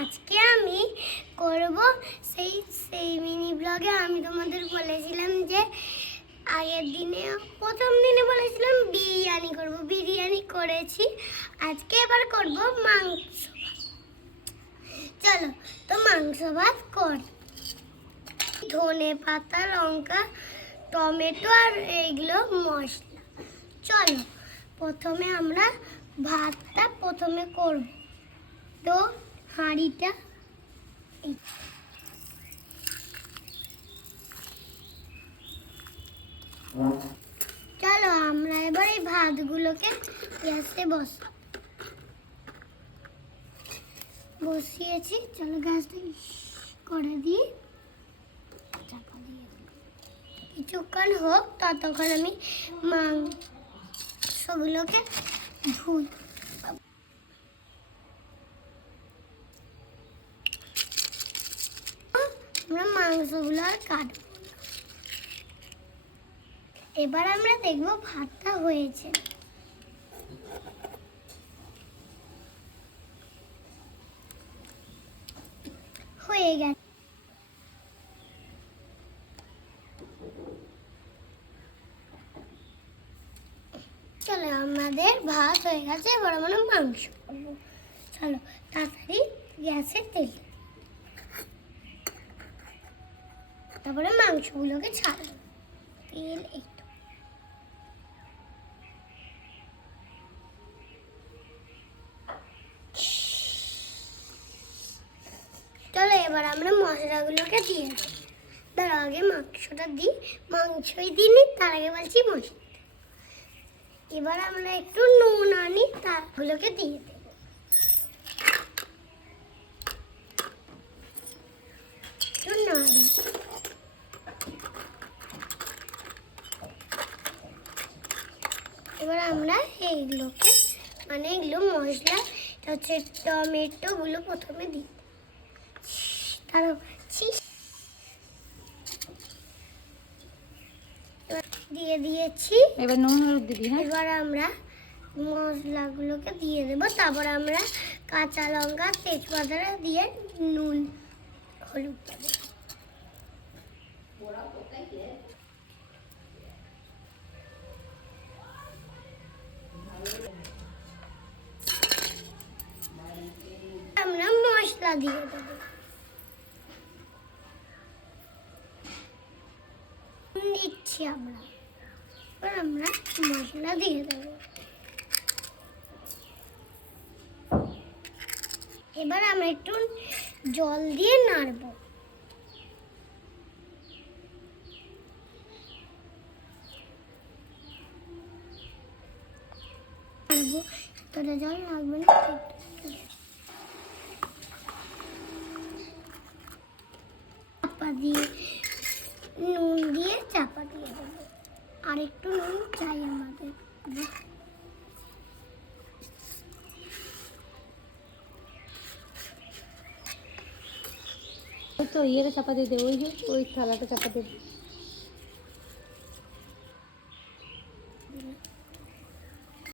আজকে আমি করব সেই মিনি ব্লগে আমি তোমাদের বলেছিলাম যে আগের দিনে প্রথম দিনে বলেছিলাম বিরিয়ানি করব, বিরিয়ানি করেছি। আজকে এবার করব মাংস। চলো তো মাংস ভাত কর। ধনে পাতা, লঙ্কা, টমেটো আর এইগুলো মশলা। চলো প্রথমে আমরা ভাতটা করব। তো হাঁড়িটা চলো আমরা এবার এই ভাতগুলোকে গ্যাসে বসিয়েছি। চলো গ্যাসটা করে দিই, চাপা দিয়ে কিছুক্ষণ হোক, ততক্ষণ আমি মাংসগুলোকে ধুই। আমরা মাংসগুলো আর কাটবো। এবার আমরা দেখবো ভাতটা হয়েছে। হয়ে গেছে। চলো আমাদের ভাত হয়ে গেছে, এবার আমরা মাংস করবো। চলো তাড়াতাড়ি গ্যাসে তেল, তারপরে মাংসগুলোকে ছাড়বো। তেল একটু, চলো এবার আমরা মশলাগুলোকে দিয়ে দেবো। তার আগে মাংসটা দিই, মাংসই দিইনি, তার আগে বলছি মশলা। এবার আমরা একটু নুন আনি, তারগুলোকে দিয়ে দেব। এবার আমরা এইগুলোকে এগুলো মশলা হচ্ছে টমেটো গুলো প্রথমে দিই, দিয়ে দিয়েছি। এবার নুন হলুদ দিবি। হ্যাঁ, এবার আমরা মশলাগুলোকে দিয়ে দেব। তারপর আমরা কাঁচা লঙ্কা, তেজপাতা দিয়ে নুন হলুদ দেব। আমরা মশলা দিয়ে দেব, দিচ্ছি আমরা। এবার আমরা মশলা দিয়ে দেব। এবার আমরা একটু জল দিয়ে নাড়বো। এতটা জল লাগবে না, চাপা দিয়ে নুন দিয়ে চাপা দিয়ে দেবো। আর একটু নুন চাই আমাদের। তো ইয়েটা চাপা দিয়ে দে, ওই থালাটা চাপা দিয়ে দে।